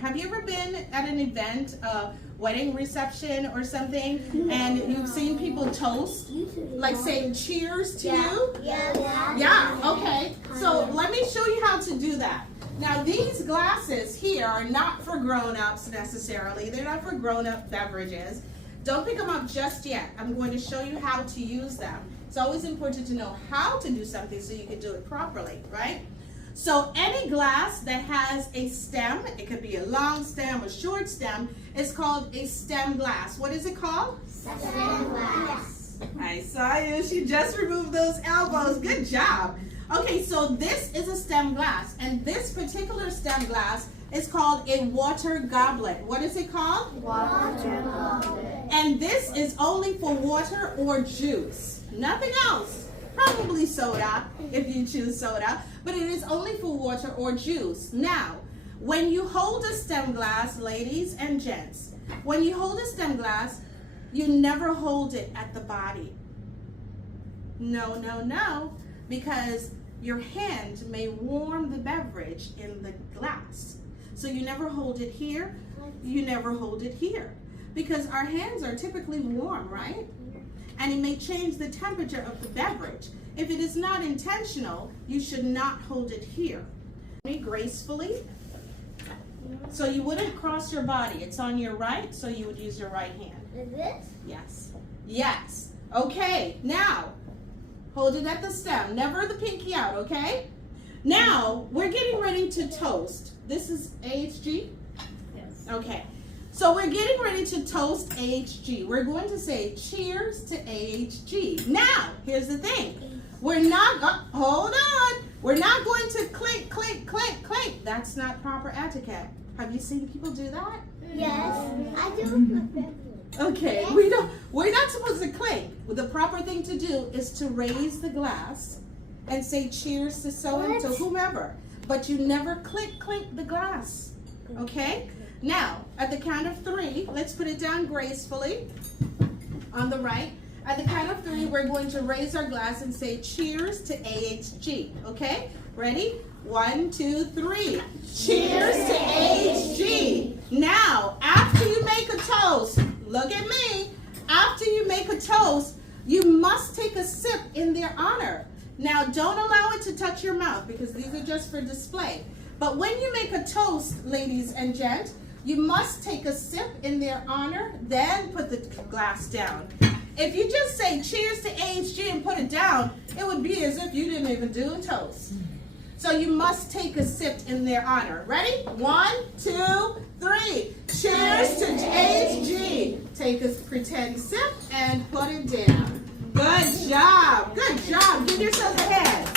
Have you ever been at an event, a wedding reception or something, and you've seen people toast, like saying cheers to you? Yeah, okay. So let me show you how to do that. Now these glasses here are not for grown-ups necessarily. They're not for grown-up beverages. Don't pick them up just yet. I'm going to show you how to use them. It's always important to know how to do something so you can do it properly, right? So any glass that has a stem, it could be a long stem, a short stem, is called a stem glass. What is it called? Stem glass. I saw you. She just removed those elbows. Good job. Okay, so this is a stem glass, and this particular stem glass is called a water goblet. What is it called? Water goblet. And this is only for water or juice. Nothing else. Probably soda, if you choose soda, but it is only for water or juice. Now, when you hold a stem glass, ladies and gents, when you hold a stem glass, you never hold it at the body. No, no, no, because your hand may warm the beverage in the glass. So you never hold it here, you never hold it here, because our hands are typically warm, right? And it may change the temperature of the beverage. If it is not intentional, you should not hold it here. Gracefully. So you wouldn't cross your body. It's on your right, so you would use your right hand. Is this? Yes. Yes. Okay, now, hold it at the stem. Never the pinky out, okay? Now, we're getting ready to toast. This is AHG? Yes. Okay. So we're getting ready to toast AHG. We're going to say cheers to AHG. Now, here's the thing. We're not, hold on. We're not going to clink, clink, clink, clink. That's not proper etiquette. Have you seen people do that? Yes. I do. Okay, we're not supposed to clink. The proper thing to do is to raise the glass and say cheers to so-and-to, whomever. But you never clink, clink the glass. Okay? Now, at the count of 3, let's put it down gracefully on the right. At the count of 3, we're going to raise our glass and say cheers to AHG. Okay? Ready? 1, 2, 3. Cheers to AHG. Now, after you make a toast, look at me. After you make a toast, you must take a sip in their honor. Now, don't allow it to touch your mouth because these are just for display. But when you make a toast, ladies and gents, you must take a sip in their honor, then put the glass down. If you just say cheers to AHG and put it down, it would be as if you didn't even do a toast. So you must take a sip in their honor. Ready? 1, 2, 3. Cheers to AHG. Take a pretend sip and put it down. Good job. Good job. Give yourselves a hand.